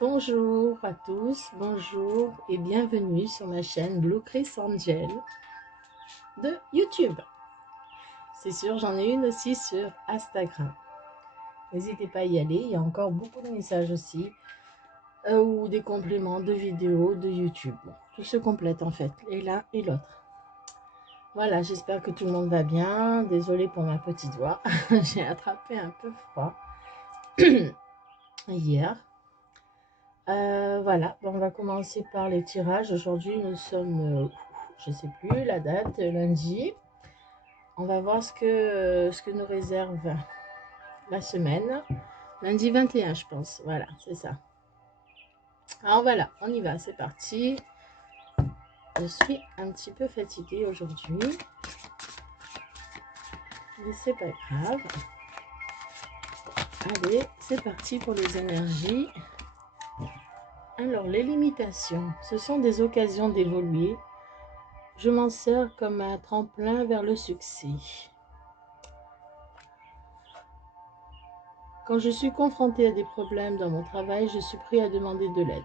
Bonjour à tous, bonjour et bienvenue sur ma chaîne Blue Chris Angel de YouTube. C'est sûr, j'en ai une aussi sur Instagram. N'hésitez pas à y aller, il y a encore beaucoup de messages aussi, ou des compléments de vidéos de YouTube. Bon, tout se complète en fait, et l'un et l'autre. Voilà, j'espère que tout le monde va bien. Désolée pour ma petite voix, j'ai attrapé un peu froid hier. Voilà, on va commencer par les tirages. Aujourd'hui, nous sommes, je ne sais plus la date, lundi. On va voir ce que nous réserve la semaine. Lundi 21, je pense. Voilà, c'est ça. Alors voilà, on y va, c'est parti. Je suis un petit peu fatiguée aujourd'hui. Mais c'est pas grave. Allez, c'est parti pour les énergies. Alors, les limitations, ce sont des occasions d'évoluer. Je m'en sers comme un tremplin vers le succès. Quand je suis confrontée à des problèmes dans mon travail, je suis prêt à demander de l'aide.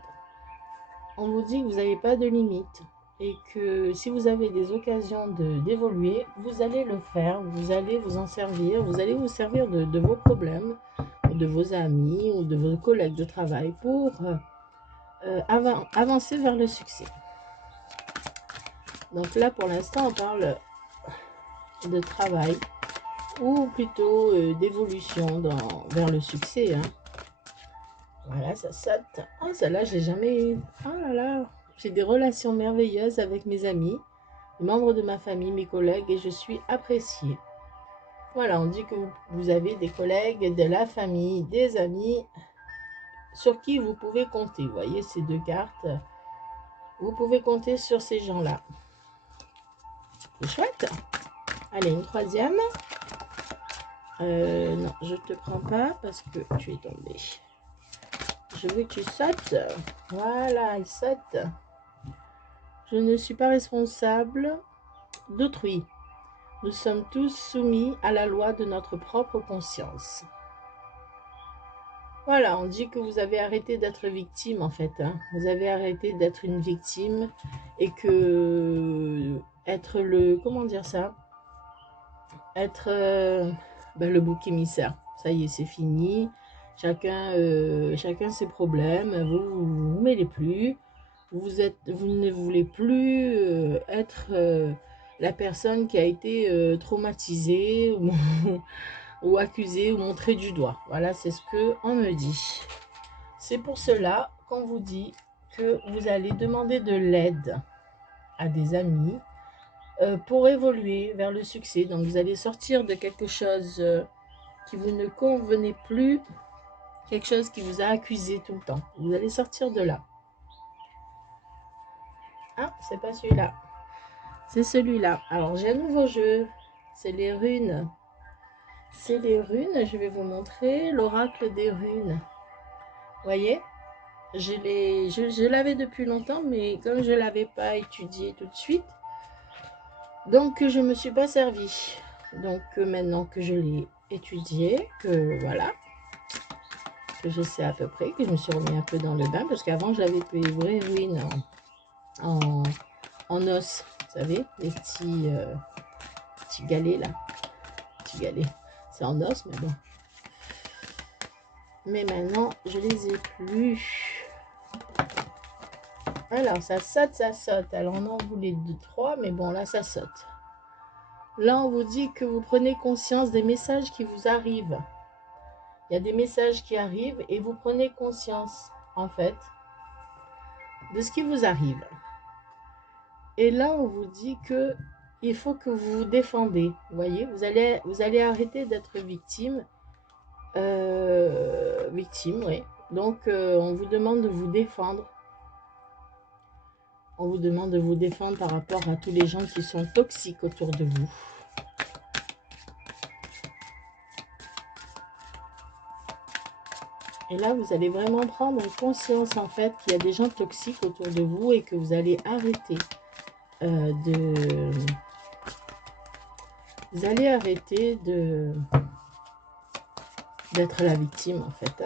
On vous dit que vous n'avez pas de limite et que si vous avez des occasions d'évoluer, vous allez le faire, vous allez vous en servir, vous allez vous servir de vos problèmes, de vos amis ou de vos collègues de travail pour avancer vers le succès. Donc là, pour l'instant, on parle de travail ou plutôt d'évolution vers le succès. Voilà, ça saute. Oh, celle-là, j'ai jamais eu. Oh là là, j'ai des relations merveilleuses avec mes amis, les membres de ma famille, mes collègues, et je suis appréciée. Voilà, on dit que vous avez des collègues, de la famille, des amis sur qui vous pouvez compter. Vous voyez ces deux cartes. Vous pouvez compter sur ces gens-là. C'est chouette. Allez, une troisième. Non, je ne te prends pas parce que tu es tombé. Je veux que tu sautes. Voilà, il saute. Je ne suis pas responsable d'autrui. Nous sommes tous soumis à la loi de notre propre conscience. Voilà, on dit que vous avez arrêté d'être victime en fait. Vous avez arrêté d'être une victime et que être le... Comment dire ça? Être le bouc émissaire. Ça y est, c'est fini. Chacun ses problèmes. Vous ne mêlez plus. Vous ne voulez plus être la personne qui a été traumatisée ou accusée ou montrée du doigt. Voilà, c'est ce qu'on me dit. C'est pour cela qu'on vous dit que vous allez demander de l'aide à des amis pour évoluer vers le succès. Donc, vous allez sortir de quelque chose qui vous ne convenait plus, quelque chose qui vous a accusé tout le temps. Vous allez sortir de là. Ah, c'est pas celui-là. C'est celui-là. Alors, j'ai un nouveau jeu. C'est les runes. C'est les runes. Je vais vous montrer l'oracle des runes. Voyez, je l'avais depuis longtemps, mais comme je ne l'avais pas étudié tout de suite, donc je ne me suis pas servi. Donc maintenant que je l'ai étudié, que voilà, que je sais à peu près, que je me suis remis un peu dans le bain, parce qu'avant j'avais fait les vraies runes en os, vous savez, les petits galets là, petits galets, c'est en os, mais bon. Mais maintenant, je les ai plus. Alors, ça saute, ça saute. Alors, on en voulait 2, 3, mais bon, là, ça saute. Là, on vous dit que vous prenez conscience des messages qui vous arrivent. Il y a des messages qui arrivent et vous prenez conscience, en fait, de ce qui vous arrive. Et là, on vous dit que il faut que vous vous défendez. Vous voyez, vous allez arrêter d'être victime. Victime, oui. Donc, on vous demande de vous défendre. On vous demande de vous défendre par rapport à tous les gens qui sont toxiques autour de vous. Et là, vous allez vraiment prendre conscience, en fait, qu'il y a des gens toxiques autour de vous et que vous allez arrêter Vous allez arrêter d'être la victime, en fait.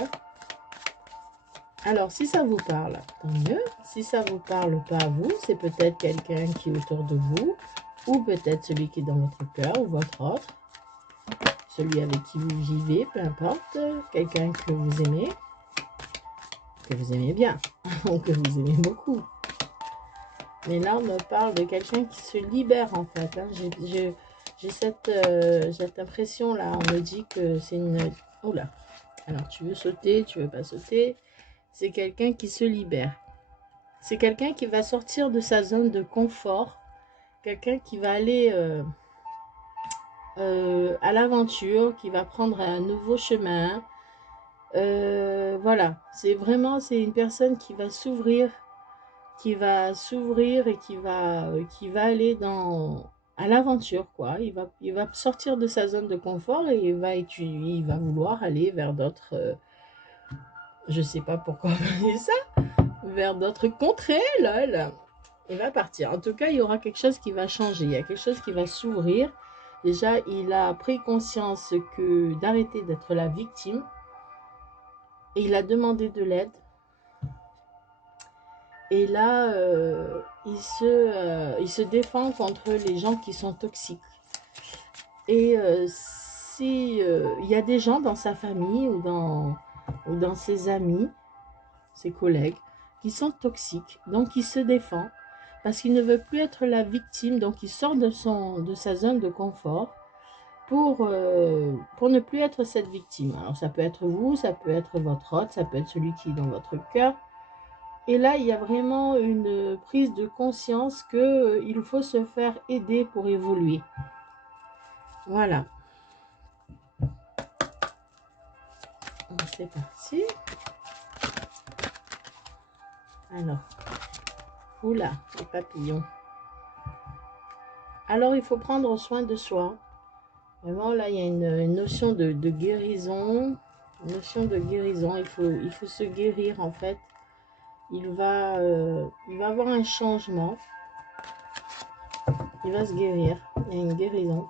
Alors, si ça vous parle, tant mieux. Si ça vous parle pas à vous, c'est peut-être quelqu'un qui est autour de vous, ou peut-être celui qui est dans votre cœur, ou votre autre, celui avec qui vous vivez, peu importe, quelqu'un que vous aimez bien, ou que vous aimez beaucoup. Mais là, on me parle de quelqu'un qui se libère, en fait. Hein. J'ai cette impression-là. On me dit que c'est une... Oula. Alors, tu veux sauter, tu veux pas sauter. C'est quelqu'un qui se libère. C'est quelqu'un qui va sortir de sa zone de confort. Quelqu'un qui va aller à l'aventure, qui va prendre un nouveau chemin. Voilà. C'est une personne qui va s'ouvrir et qui va aller à l'aventure, quoi. Il va sortir de sa zone de confort et il va vouloir aller vers d'autres, je sais pas pourquoi on dit ça, vers d'autres contrées, lol. Il va partir. En tout cas, il y aura quelque chose qui va changer. Il y a quelque chose qui va s'ouvrir. Déjà, il a pris conscience d'arrêter d'être la victime et il a demandé de l'aide. Et là, il se défend contre les gens qui sont toxiques. Et si il y a des gens dans sa famille ou dans ses amis, ses collègues, qui sont toxiques, donc il se défend parce qu'il ne veut plus être la victime, donc il sort de sa zone de confort pour ne plus être cette victime. Alors ça peut être vous, ça peut être votre autre, ça peut être celui qui est dans votre cœur. Et là, il y a vraiment une prise de conscience qu'il faut se faire aider pour évoluer. Voilà. C'est parti. Alors, oula, les papillons. Alors, il faut prendre soin de soi. Vraiment, là, il y a une notion de guérison. Une notion de guérison. Il faut se guérir, en fait. Il va avoir un changement. Il va se guérir. Il y a une guérison.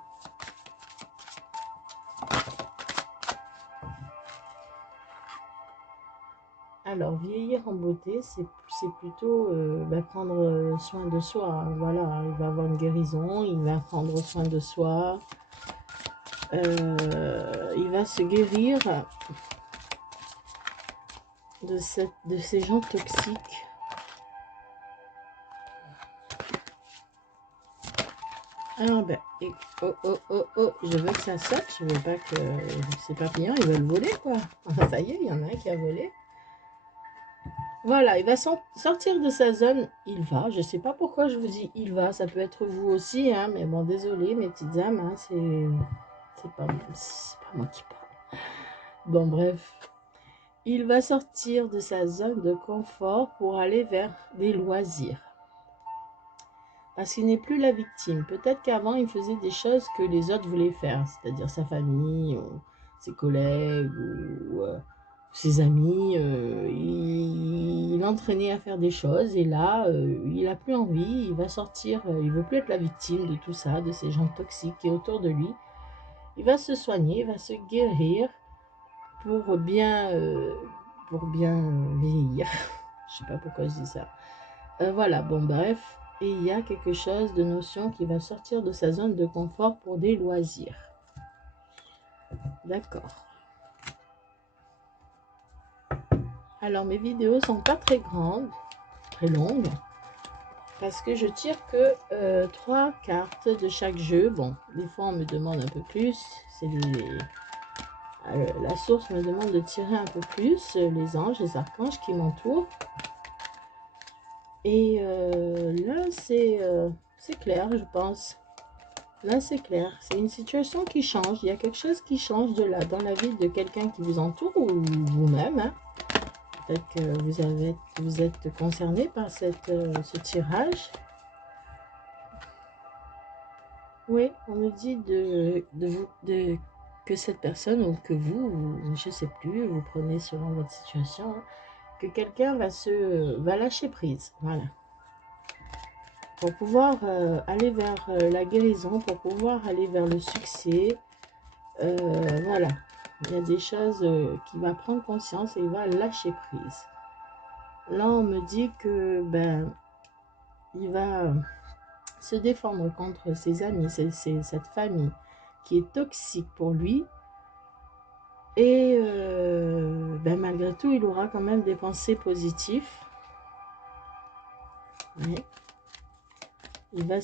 Alors, vieillir en beauté, c'est plutôt prendre soin de soi. Voilà, il va avoir une guérison, il va prendre soin de soi. Il va se guérir de ces gens toxiques. Alors, je veux que ça saute, je veux pas que ces papillons, ils veulent voler, quoi. Ça y est, il y en a un qui a volé. Voilà, il va sortir de sa zone, il va. Je sais pas pourquoi je vous dis il va, ça peut être vous aussi, hein, mais bon, désolé, mes petites âmes, hein, c'est pas moi qui parle. Bon, bref. Il va sortir de sa zone de confort pour aller vers des loisirs. Parce qu'il n'est plus la victime. Peut-être qu'avant, il faisait des choses que les autres voulaient faire, c'est-à-dire sa famille, ou ses collègues, ou ses amis. Il entraînait à faire des choses et là, il n'a plus envie, il va sortir, il ne veut plus être la victime de tout ça, de ces gens toxiques qui est autour de lui. Il va se soigner, il va se guérir pour bien vieillir. Je ne sais pas pourquoi je dis ça. Voilà, bon bref. Et il y a quelque chose de notion qui va sortir de sa zone de confort pour des loisirs. D'accord. Alors mes vidéos sont pas très grandes, très longues, parce que je tire que 3 cartes de chaque jeu. Bon, des fois on me demande un peu plus. C'est la source me demande de tirer un peu plus, les anges, les archanges qui m'entourent. Et là, c'est clair, je pense. Là, c'est clair. C'est une situation qui change. Il y a quelque chose qui change dans la vie de quelqu'un qui vous entoure ou vous-même. Hein. Peut-être que vous êtes concerné par ce tirage. Oui, on nous dit que cette personne ou que vous, je ne sais plus, vous prenez selon votre situation, hein, que quelqu'un va lâcher prise. Voilà. Pour pouvoir aller vers la guérison, pour pouvoir aller vers le succès. Voilà. Il y a des choses qu'il va prendre conscience et il va lâcher prise. Là, on me dit que ben, il va se défendre contre ses amis, cette famille qui est toxique pour lui. Et ben, malgré tout, il aura quand même des pensées positives. Ouais. Il va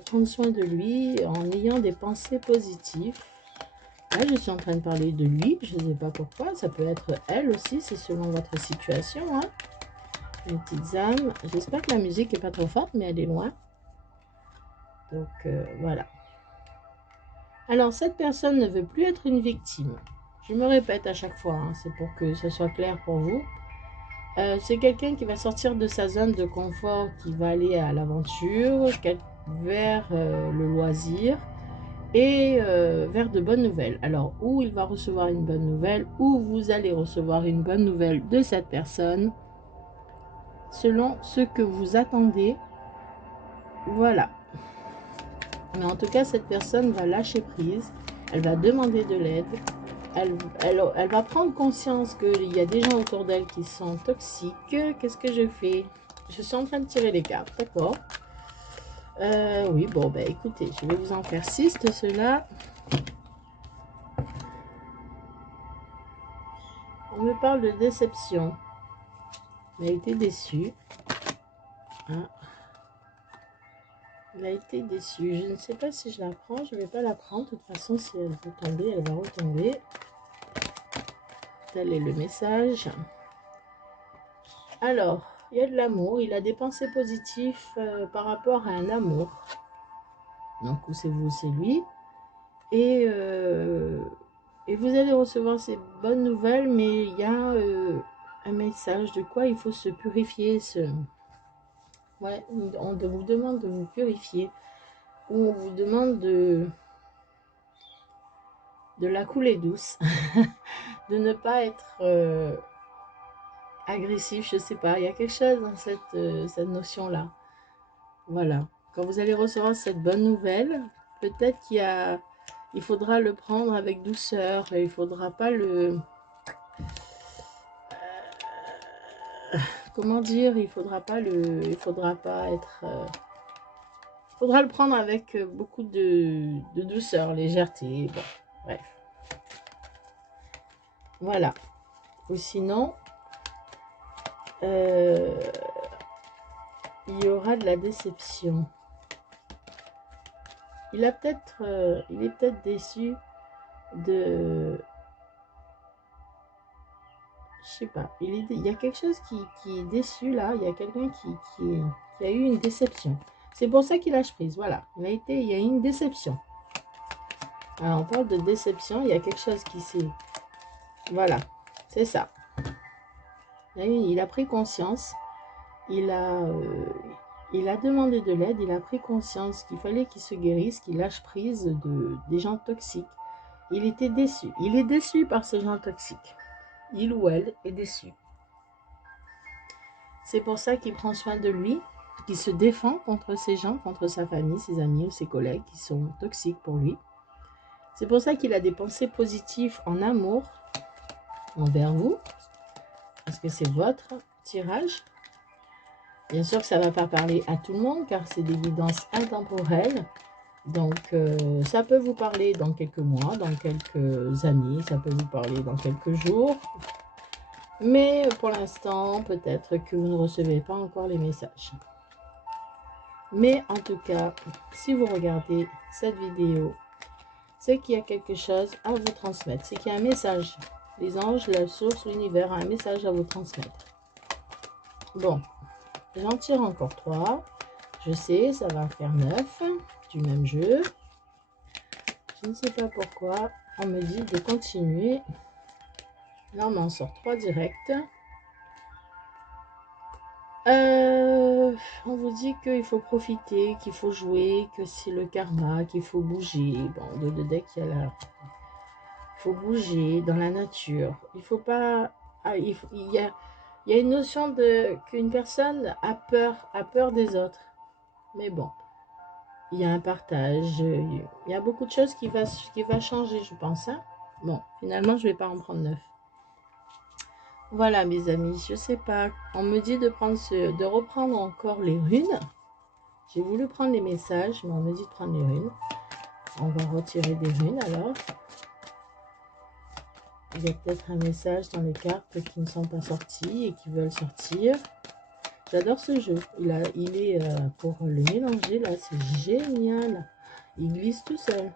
prendre soin de lui en ayant des pensées positives. Là, je suis en train de parler de lui, je ne sais pas pourquoi. Ça peut être elle aussi, c'est selon votre situation. Hein. Une petite âme. J'espère que la musique n'est pas trop forte, mais elle est loin. Donc, voilà. Alors, cette personne ne veut plus être une victime. Je me répète à chaque fois, hein, c'est pour que ce soit clair pour vous. C'est quelqu'un qui va sortir de sa zone de confort, qui va aller à l'aventure, vers le loisir et vers de bonnes nouvelles. Alors, où il va recevoir une bonne nouvelle, où vous allez recevoir une bonne nouvelle de cette personne, selon ce que vous attendez. Voilà. Mais en tout cas, cette personne va lâcher prise, elle va demander de l'aide, elle va prendre conscience qu'il y a des gens autour d'elle qui sont toxiques. Qu'est-ce que je fais? Je suis en train de tirer les cartes, d'accord. Oui, bon, ben écoutez, je vais vous en faire 6 de cela. On me parle de déception. Il a été déçu. Ah. Il a été déçu. Je ne sais pas si je la prends. Je ne vais pas la prendre. De toute façon, si elle veut tomber, elle va retomber. Tel est le message. Alors, il y a de l'amour. Il a des pensées positives par rapport à un amour. Donc, ou c'est vous, ou c'est lui. Et vous allez recevoir ces bonnes nouvelles, mais il y a un message de quoi il faut se purifier. Ouais, on vous demande de vous purifier. Ou on vous demande de la couler douce. De ne pas être agressif, je sais pas. Il y a quelque chose dans cette notion-là. Voilà. Quand vous allez recevoir cette bonne nouvelle, peut-être il faudra le prendre avec douceur. Et il faudra pas le... comment dire? Il faudra pas être... il faudra le prendre avec beaucoup de douceur, légèreté. Bon, bref. Voilà. Ou sinon... il y aura de la déception. Il est peut-être déçu de... Je sais pas. Il y a quelque chose qui est déçu là. Il y a quelqu'un qui a eu une déception. C'est pour ça qu'il lâche prise. Voilà. Il y a eu une déception. Alors, on parle de déception. Il y a quelque chose qui s'est... Voilà. C'est ça. Il a pris conscience. Il a demandé de l'aide. Il a pris conscience qu'il fallait qu'il se guérisse, qu'il lâche prise des gens toxiques. Il était déçu. Il est déçu par ces gens toxiques. Il ou elle est déçu. C'est pour ça qu'il prend soin de lui, qu'il se défend contre ces gens, contre sa famille, ses amis ou ses collègues qui sont toxiques pour lui. C'est pour ça qu'il a des pensées positives en amour envers vous, parce que c'est votre tirage. Bien sûr que ça ne va pas parler à tout le monde, car c'est des guidances intemporelles. Donc, ça peut vous parler dans quelques mois, dans quelques années, ça peut vous parler dans quelques jours. Mais pour l'instant, peut-être que vous ne recevez pas encore les messages. Mais en tout cas, si vous regardez cette vidéo, c'est qu'il y a quelque chose à vous transmettre. C'est qu'il y a un message. Les anges, la source, l'univers a un message à vous transmettre. Bon, j'en tire encore 3. Je sais, ça va en faire 9 du même jeu. Je ne sais pas pourquoi. On me dit de continuer. Là, on m'en sort 3 directs. On vous dit qu'il faut profiter, qu'il faut jouer, que c'est le karma, qu'il faut bouger. Bon, de deck, il faut bouger dans la nature. Il faut pas... il y a une notion qu'une personne a peur des autres. Mais bon, il y a un partage. Il y a beaucoup de choses qui va changer, je pense. Hein. Bon, finalement, je ne vais pas en prendre 9. Voilà, mes amis, je sais pas. On me dit de de reprendre encore les runes. J'ai voulu prendre les messages, mais on me dit de prendre les runes. On va retirer des runes alors. Il y a peut-être un message dans les cartes qui ne sont pas sortis et qui veulent sortir. J'adore ce jeu. Il est pour le mélanger là, c'est génial. Il glisse tout seul.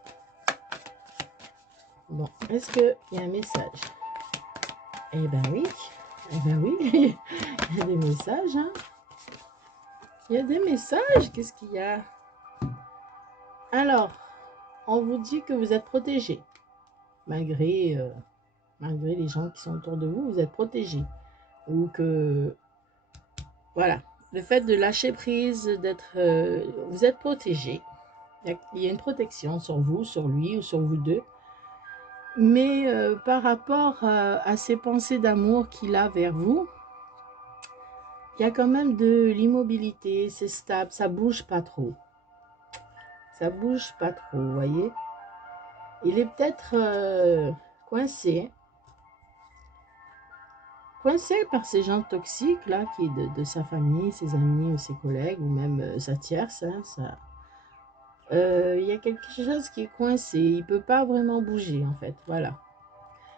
Bon, est-ce qu'il y a un message? Eh ben oui. Eh ben oui. Il y a des messages. Hein. Il y a des messages. Qu'est-ce qu'il y a? Alors, on vous dit que vous êtes protégé. Malgré les gens qui sont autour de vous, vous êtes protégé. Ou que, voilà, le fait de lâcher prise, d'être, vous êtes protégé. Il y a une protection sur vous, sur lui ou sur vous deux. Mais par rapport à ces pensées d'amour qu'il a vers vous, il y a quand même de l'immobilité, c'est stable, ça bouge pas trop. Ça bouge pas trop, vous voyez. Il est peut-être coincé. Coincé par ces gens toxiques là, qui de sa famille, ses amis ou ses collègues, ou même sa tierce. Hein, il y a quelque chose qui est coincé. Il ne peut pas vraiment bouger en fait. Voilà.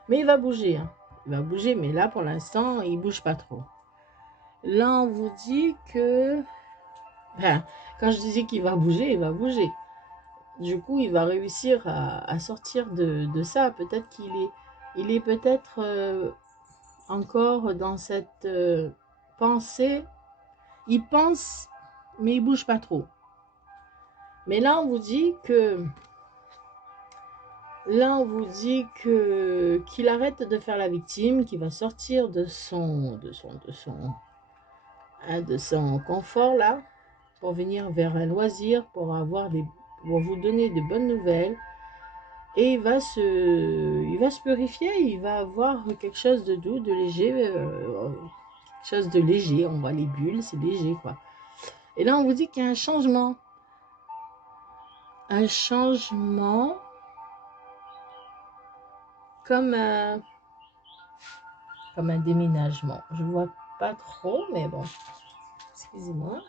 Mais il va bouger. Hein. Il va bouger, mais là pour l'instant, il ne bouge pas trop. Là, on vous dit que... Ben, quand je disais qu'il va bouger, il va bouger. Du coup, il va réussir à sortir de ça. Peut-être il est peut-être encore dans cette pensée. Il pense, mais il bouge pas trop. Mais là, on vous dit que... Là, on vous dit que qu'il arrête de faire la victime, qu'il va sortir de son confort là, pour venir vers un loisir, pour vous donner de bonnes nouvelles. Et il va se purifier, il va avoir quelque chose de doux, de léger, quelque chose de léger. On voit les bulles, c'est léger quoi. Et là, on vous dit qu'il y a un changement. Un changement comme un déménagement. Je vois pas trop, mais bon. Excusez-moi.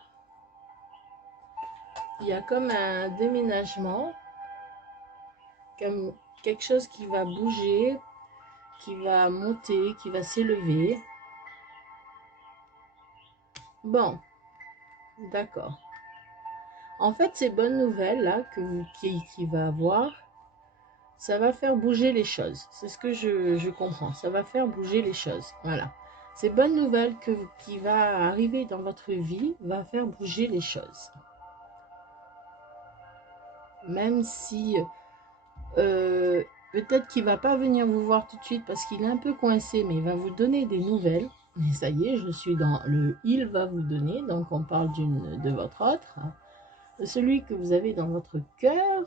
Il y a comme un déménagement, comme quelque chose qui va bouger, qui va monter, qui va s'élever. Bon, d'accord. En fait, ces bonnes nouvelles là qu'il va avoir, ça va faire bouger les choses. C'est ce que je comprends. Ça va faire bouger les choses. Voilà. Ces bonnes nouvelles qui va arriver dans votre vie va faire bouger les choses. Même si peut-être qu'il ne va pas venir vous voir tout de suite parce qu'il est un peu coincé, mais il va vous donner des nouvelles. Et ça y est, je suis dans le « il va vous donner », donc on parle de votre autre, de celui que vous avez dans votre cœur.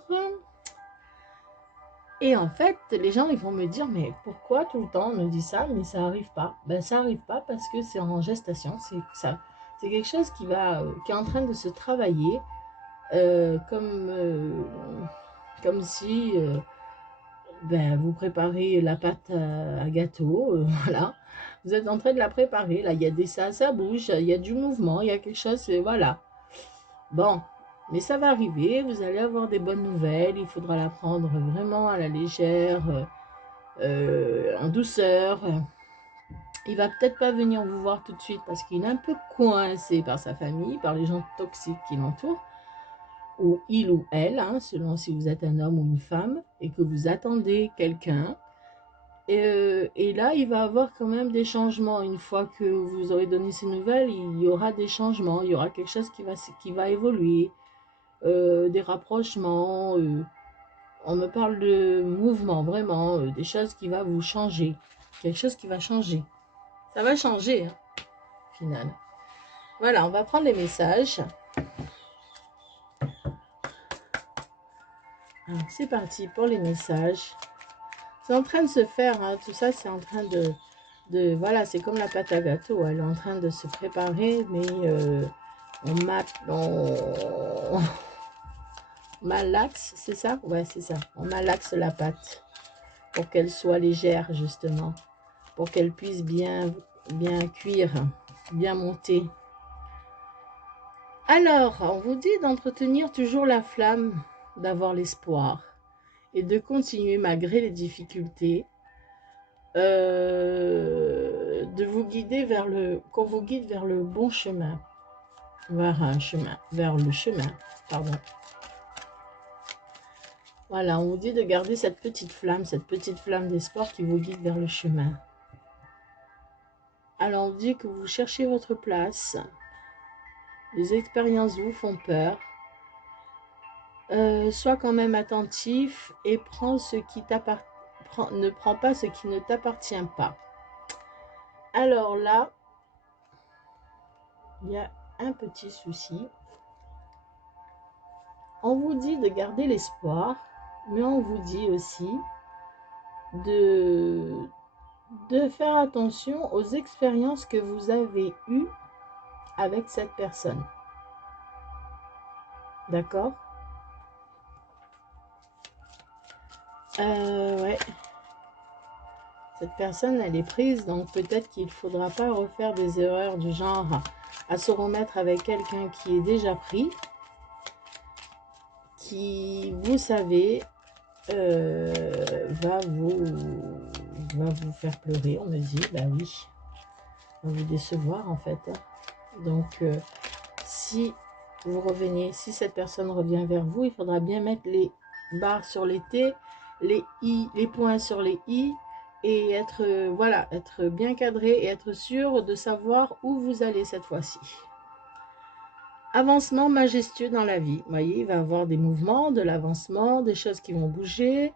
Et en fait, les gens ils vont me dire « mais pourquoi tout le temps on nous dit ça, mais ça n'arrive pas ?» Ben ça n'arrive pas parce que c'est en gestation, c'est ça. C'est quelque chose qui est en train de se travailler, comme si... ben, vous préparez la pâte à gâteau, voilà. Vous êtes en train de la préparer, là, il y a ça bouge, il y a du mouvement, il y a quelque chose, voilà. Bon, mais ça va arriver, vous allez avoir des bonnes nouvelles, il faudra la prendre vraiment à la légère, en douceur. Il va peut-être pas venir vous voir tout de suite parce qu'il est un peu coincé par sa famille, par les gens toxiques qui l'entourent. Ou il ou elle, hein, selon si vous êtes un homme ou une femme, et que vous attendez quelqu'un. Et là, il va y avoir quand même des changements. Une fois que vous aurez donné ces nouvelles, il y aura des changements, il y aura quelque chose qui va évoluer, des rapprochements. On me parle de mouvement, vraiment, des choses qui vont vous changer. Quelque chose qui va changer. Ça va changer, hein, au final. Voilà, on va prendre les messages. C'est parti pour les messages. C'est en train de se faire, hein, tout ça, c'est en train voilà, c'est comme la pâte à gâteau, elle est en train de se préparer, mais on malaxe, c'est ça? Ouais, c'est ça. On malaxe la pâte pour qu'elle soit légère, justement, pour qu'elle puisse bien bien cuire, bien monter. Alors, on vous dit d'entretenir toujours la flamme, d'avoir l'espoir et de continuer malgré les difficultés, de vous guider vers qu'on vous guide vers le bon chemin, vers le chemin, pardon. Voilà, on vous dit de garder cette petite flamme d'espoir qui vous guide vers le chemin. Alors, on dit que vous cherchez votre place, les expériences vous font peur, sois quand même attentif et prends ce qui t'appartient, ne prends pas ce qui ne t'appartient pas. Alors là, il y a un petit souci. On vous dit de garder l'espoir, mais on vous dit aussi de faire attention aux expériences que vous avez eues avec cette personne. D'accord? Ouais. Cette personne, elle est prise, donc peut-être qu'il ne faudra pas refaire des erreurs du genre à se remettre avec quelqu'un qui est déjà pris, qui, vous savez, va vous faire pleurer, on me dit, bah oui, va vous décevoir en fait. Donc, si vous revenez, si cette personne revient vers vous, il faudra bien mettre les barres sur les T, les I, les points sur les I, et être, voilà, être bien cadré et être sûr de savoir où vous allez cette fois-ci. Avancement majestueux dans la vie. Vous voyez, il va y avoir des mouvements, de l'avancement, des choses qui vont bouger.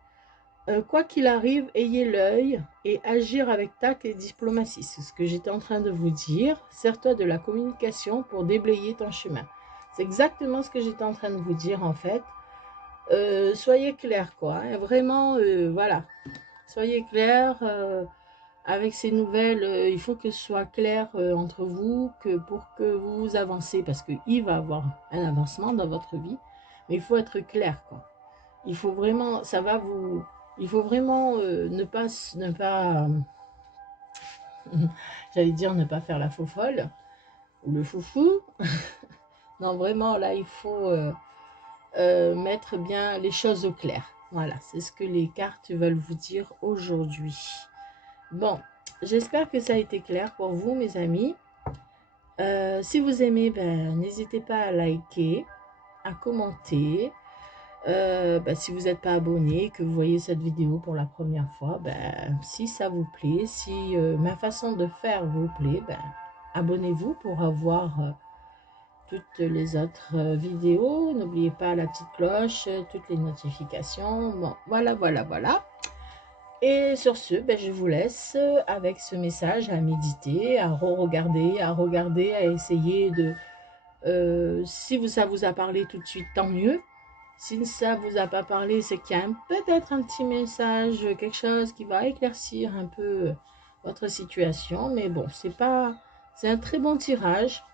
Quoi qu'il arrive, ayez l'œil et agir avec tact et diplomatie. C'est ce que j'étais en train de vous dire. Sers-toi de la communication pour déblayer ton chemin. C'est exactement ce que j'étais en train de vous dire en fait. Soyez clair quoi. Hein, vraiment, voilà. Soyez clair avec ces nouvelles. Il faut que ce soit clair entre vous pour que vous avancez. Parce qu'il va y avoir un avancement dans votre vie. Mais il faut être clair quoi. Il faut vraiment, ça va vous... Il faut vraiment ne pas j'allais dire ne pas faire la faux folle ou le foufou. Non, vraiment, là, il faut mettre bien les choses au clair. Voilà, c'est ce que les cartes veulent vous dire aujourd'hui. Bon, j'espère que ça a été clair pour vous, mes amis. Si vous aimez, ben, n'hésitez pas à liker, à commenter. Si vous n'êtes pas abonné, que vous voyez cette vidéo pour la première fois, ben, si ça vous plaît, si ma façon de faire vous plaît, ben, abonnez-vous pour avoir toutes les autres vidéos. N'oubliez pas la petite cloche, toutes les notifications. Bon, voilà, voilà, voilà. Et sur ce, ben, je vous laisse avec ce message à méditer, à re-regarder, à essayer de... si ça vous a parlé tout de suite, tant mieux. Si ça ne vous a pas parlé, c'est qu'il y a peut-être un petit message, quelque chose qui va éclaircir un peu votre situation. Mais bon, c'est un très bon tirage.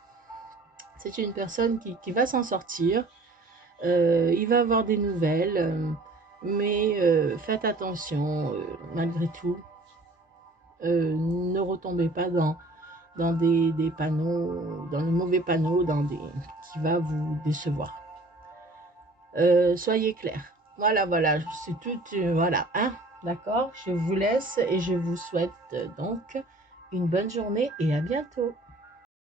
C'est une personne qui va s'en sortir. Il va avoir des nouvelles. Mais faites attention, malgré tout. Ne retombez pas dans des panneaux, dans les mauvais panneaux, qui va vous décevoir. Soyez clairs. Voilà, voilà, c'est tout, voilà, hein, d'accord. Je vous laisse et je vous souhaite donc une bonne journée et à bientôt.